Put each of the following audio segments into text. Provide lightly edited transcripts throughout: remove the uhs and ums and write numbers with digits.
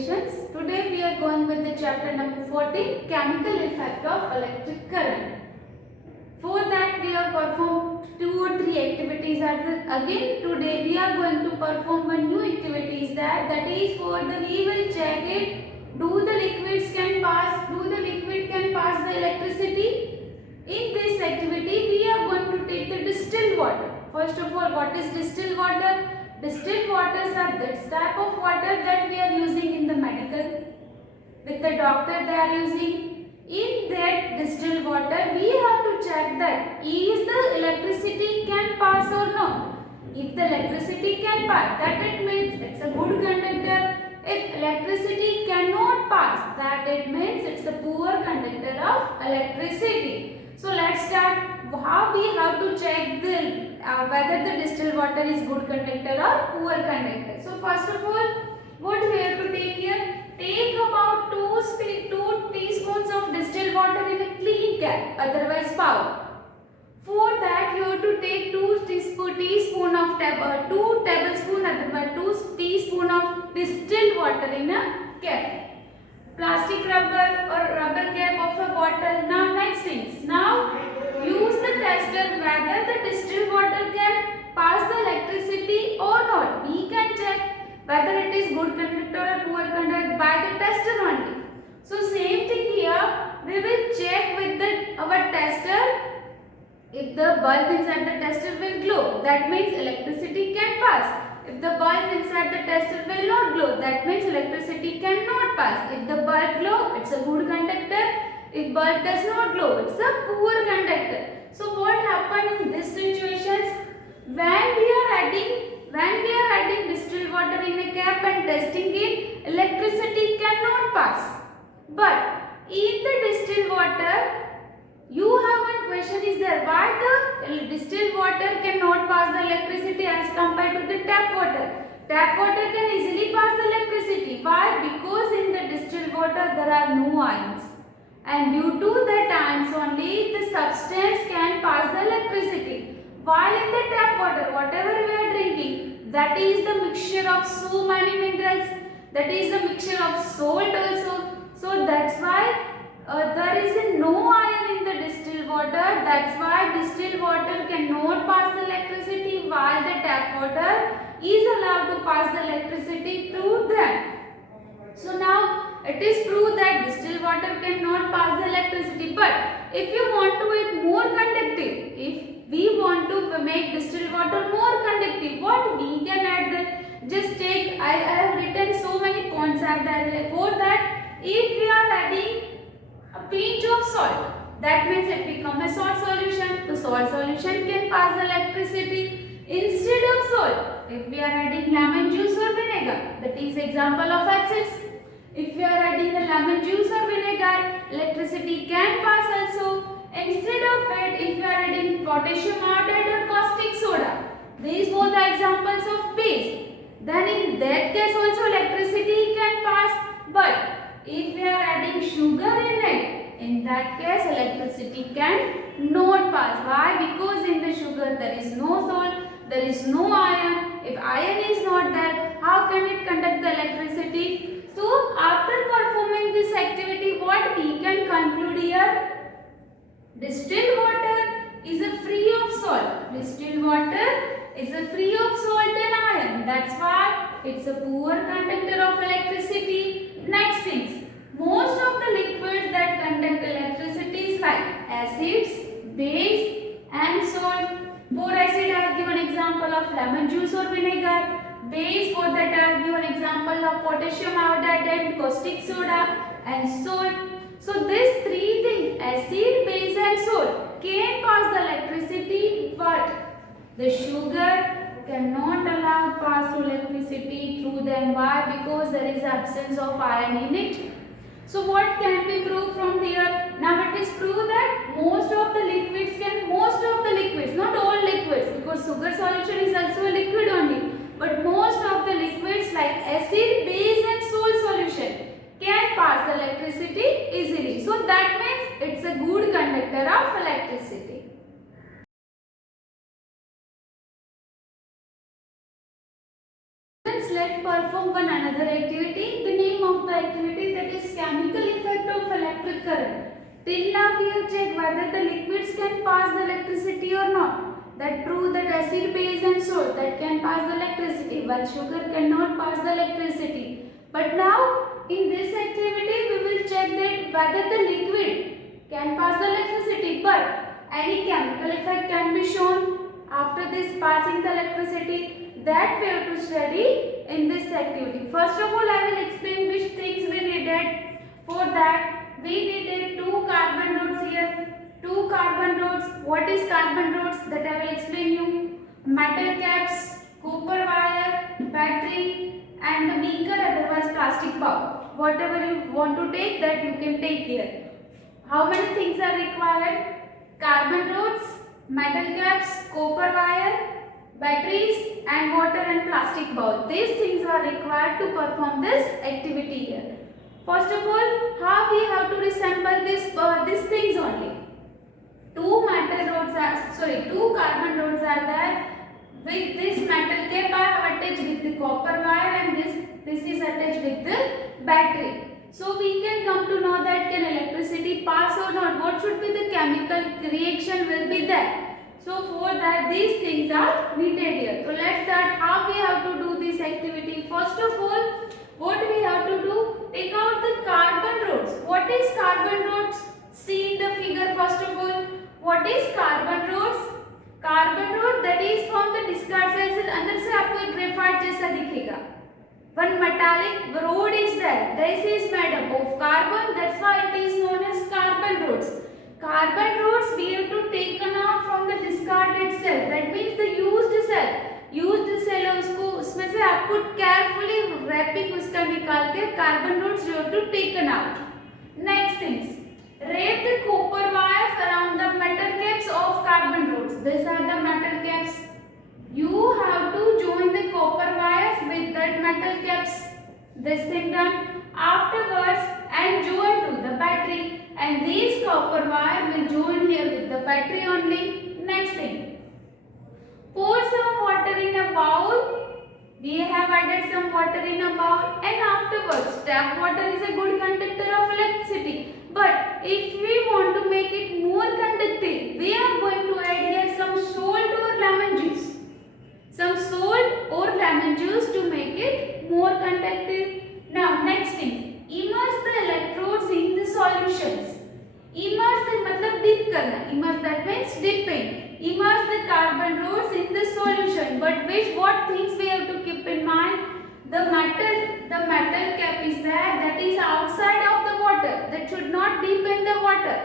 applications. Today we are going with the chapter number 14, chemical effect of electric current. For that we have performed 2 or 3 activities. Again today we are going to perform one new activity that is for the we will check it. Do the liquid can pass the electricity? In this activity we are going to take the distilled water. First of all, what is distilled water? Distilled waters are that type of water that we are using in the medical. With the doctor they are using. In that distilled water we have to check that is the electricity can pass or not. If the electricity can pass, that it means it's a good conductor. If electricity cannot pass, that it means it's a poor conductor of electricity. So let's start how we have to check the whether the distilled water is good conductor or poor conductor. So first of all, what we have to take here? Take about 2 teaspoons of distilled water in a clean can, otherwise bowl. For that you have to take 2 teaspoon of 2 tablespoon otherwise 2 teaspoon of distilled water in a can. Plastic rubber or rubber cap of a bottle. Now next things. Now use the tester whether the distilled water can pass the electricity or not. We can check whether it is good conductor or poor conductor by the tester only. So same thing here. We will check with our tester. If the bulb inside the tester will glow, that means electricity can pass. If the bulb inside the tester will not glow, that means electricity cannot pass. If the bulb glow, it's a good conductor. If bulb does not glow, it's a poor conductor. So what happens in this situations? When we are adding distilled water in a cap and testing it, electricity cannot pass. But in the distilled water, you have one question is there, why the distilled water cannot pass the electricity as compared to the tap water? Tap water can easily pass the electricity. Why? Because in the distilled water there are no ions. And due to that ions only the substance can pass the electricity. While in the tap water, whatever we are drinking, that is the mixture of so many minerals, that is the mixture of salt also. So that's why there is no ion in the distilled water. That's why distilled water cannot pass the electricity while the tap water is allowed to pass the electricity to them. So now it is proved that distilled water cannot pass the electricity. But if you want to make more conductive, if we want to make distilled water more conductive, what we can add there? Just take, I have written so many points at that. For that, if we are adding a pinch of salt, that means it becomes a salt solution. The salt solution can pass the electricity. Instead of salt, if we are adding lemon juice or vinegar, that is example of acids. If we are adding the lemon juice or vinegar, electricity can pass also. Instead of it, if we are adding potassium iodide or caustic soda, these both are examples of base. Then in that case also electricity can pass. But if we are adding sugar in it, in that case electricity can not pass. Why? Because in the sugar there is no salt, there is no iron. If iron is not there, how can it conduct the electricity? So after performing this activity, what we can conclude here? Distilled water is a free of salt. Distilled water is a free of salt and iron. That's why it's a poor conductor of electricity. Next things, most of the liquids that conduct electricity is like acids, base and salt. For acid I have given example of lemon juice or vinegar. Base, for that I have given example of potassium iodide and caustic soda and salt. So these three things, acid, base and salt, can pass the electricity, but the sugar cannot allow pass to electricity through them. Why? Because there is absence of iron in it. So what can be proved from here? Now it is proved that most of the liquids, not all liquids, because sugar solution is also a liquid only, but most of the liquids like acid, base and salt solution can pass the electricity easily. So that means it's a good conductor of electricity. Let's perform one another activity. The name of activity, that is chemical effect of electric current. Till now we have checked whether the liquids can pass the electricity or not. That proves that acid, base and salt that can pass the electricity, while sugar cannot pass the electricity. But now in this activity we will check that whether the liquid can pass the electricity, but any chemical effect can be shown after this passing the electricity. That we have to study in this activity. First of all, I will explain which things we needed. For that, we needed 2 carbon rods here. 2 carbon rods. What is carbon rods? That I will explain you. Metal caps, copper wire, battery, and the beaker, otherwise plastic bowl. Whatever you want to take, that you can take here. How many things are required? Carbon rods, metal caps, copper wire, batteries and water and plastic bowl. These things are required to perform this activity here. First of all, how we have to reassemble these things only. 2 carbon rods are there. With this metal cap I have attached with the copper wire, and this is attached with the battery. So we can come to know that can electricity pass or not. What should be the chemical reaction will be there. So for that these things are needed here. So let's start how we have to do this activity. First of all, what we have to do? Take out the carbon rods. What is carbon rods? See in the figure first of all. What is carbon rods? Carbon rod that is from the discard cells. अंदर से आपको एक graphite जैसा दिखेगा. One metallic rod is there. This is made up of carbon. That's why it is known as carbon rods. Carbon rods we have to taken out from the discarded cell. That means the used cell. Used cell है उसको उसमें से आपको carefully wrapping उसका निकाल के carbon rods you have to taken out. Next things. Wrap the copper wires around the metal caps of carbon rods. These are the metal caps. You have to join the copper wires with that metal caps. This thing done. Afterwards, and join to the battery. And these copper wire will join here with the battery only. Next thing. Pour some water in a bowl. We have added some water in a bowl. And afterwards, tap water is a good conductor of electricity. But if we want to make it more conductive, we are going to add here some salt or lemon juice. Some salt or lemon juice to make it more conductive. Now next thing, immerse the electrodes in the solutions. Immerse the मतलब dip करना. Immerse that means dipping. Immerse the carbon rods in the solution. But what things we have to keep in mind? The metal cap is there, that is outside of the water. That should not dip in the water.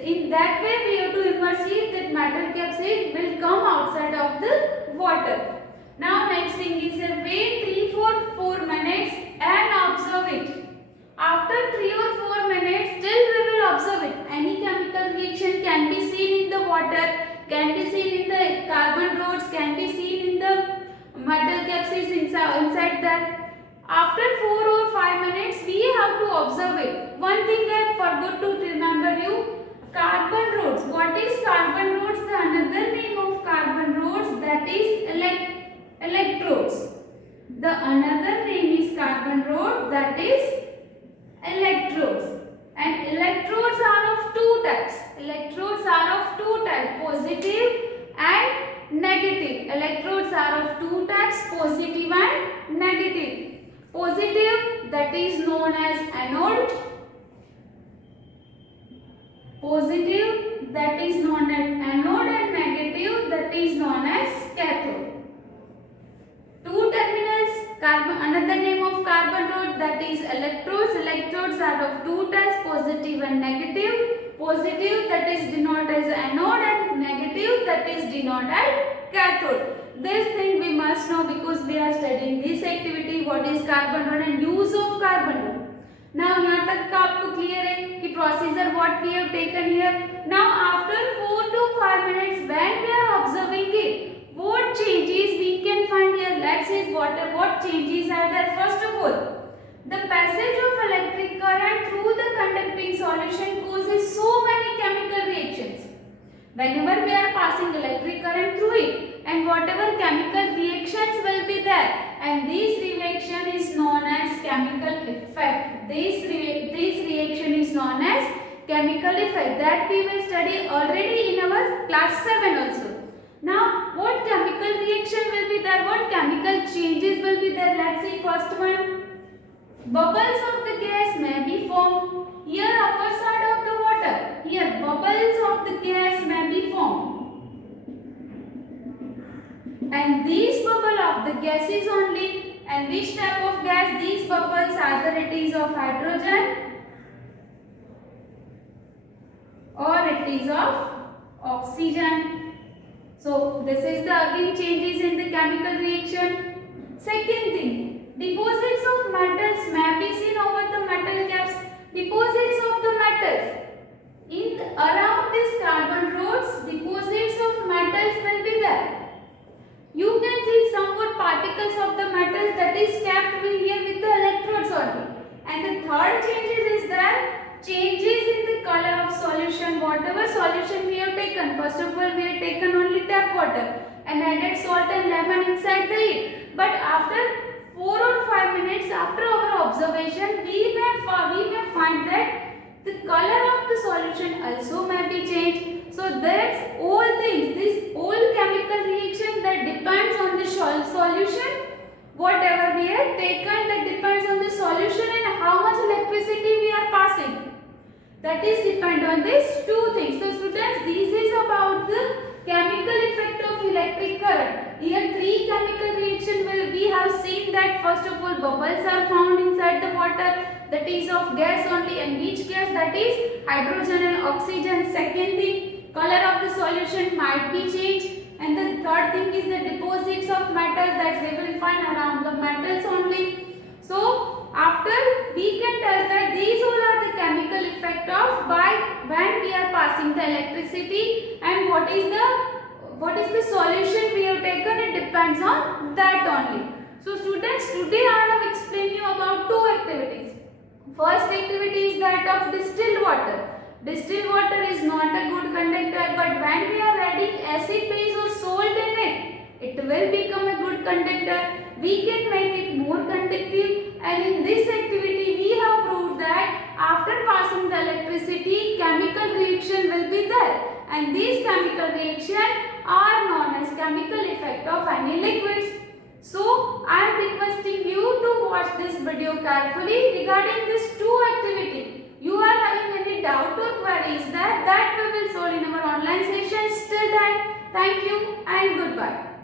In that way we have to immerse it. That metal cap will come outside of the water. Now next thing is wait 3 or 4 minutes and observe it. After 3 or 4 minutes, still we will observe it. Any chemical reaction can be seen in the water, can be seen in the carbon rods, can be seen in the metal caps inside that. After 4 or 5 minutes, we have to observe it. One thing I forgot to remember you, carbon rods. What is carbon rods? The another name of carbon rods, that is electrodes. The another name is carbon rod, that is electrodes. And electrodes are of 2 types. Electrodes are of 2 types, positive and negative. Electrodes are of 2 types, positive and negative. Positive, that is known as anode. Positive, that is known as anode, and negative, that is known as cathode. 2 terminals. Another name of carbon rod, that is electrodes. Electrodes are of 2 types, positive and negative. Positive, that is denoted as anode, and negative, that is denoted as cathode. This thing we must know because we are studying this activity, what is carbon rod and use of carbon rod. Now यहाँ तक का आपको clear है कि procedure what we have taken here. Now after 4 to 5 minutes when we are observing it, what changes we can find here? Let's see what changes are there. First of all, the passage of electric current through the conducting solution causes so many chemical reactions. Whenever we are passing electric current through it, and whatever chemical reactions will be there, and this reaction is known as chemical effect. this reaction is known as chemical effect, that we will study already in our class 7 also. Now what chemical reaction will be there, what chemical changes will be there? Let's see first one. Bubbles of the gas may be formed. Here upper side of the water, here bubbles of the gas may be formed. And these bubble of the gases only. And which type of gas? These bubbles either it is of hydrogen or it is of oxygen. So this is the again changes in the chemical reaction. Second thing, deposits of metals may be seen over the metal caps. Deposits of the metals. Around this carbon rods, deposits of metals will be there. You can see somewhat particles of the metals that is kept here with the electrodes only. And the third changes is that changes in the color of solution. Whatever solution we have taken, first of all we have taken only tap water and added salt and lemon inside the it. But after 4 or 5 minutes after our observation, we may find that the color of the solution also may be changed. So that's all things, this all chemical reaction that depends on the solution. Whatever we have taken, that depends on the solution and how much electricity we are passing. That is depend on these two things. So students, this is about the chemical effect of electric current. Here three chemical reaction we have seen that first of all bubbles are found inside the water, that is of gas only, and which gas? That is hydrogen and oxygen. Second thing, color of the solution might be changed, and the third thing is the deposits of metal that we will find around the metals only. So after we can tell that these all are the chemical effect of when we are passing the electricity, and what is the solution we have taken, it depends on that only. So students, today I have explained you about two activities. First activity is that of distilled water. Distilled water is not a good conductor, but when we are adding acid, base or salt in it, it will become a good conductor. We can make it more conductive, and in this activity we have proved that after passing the electricity, chemical reaction will be there, and these chemical reactions are known as chemical effect of any liquids. So I am requesting you to watch this video carefully regarding these two activities. You are having any doubt or queries that we will solve in our online sessions. Till then, thank you and goodbye.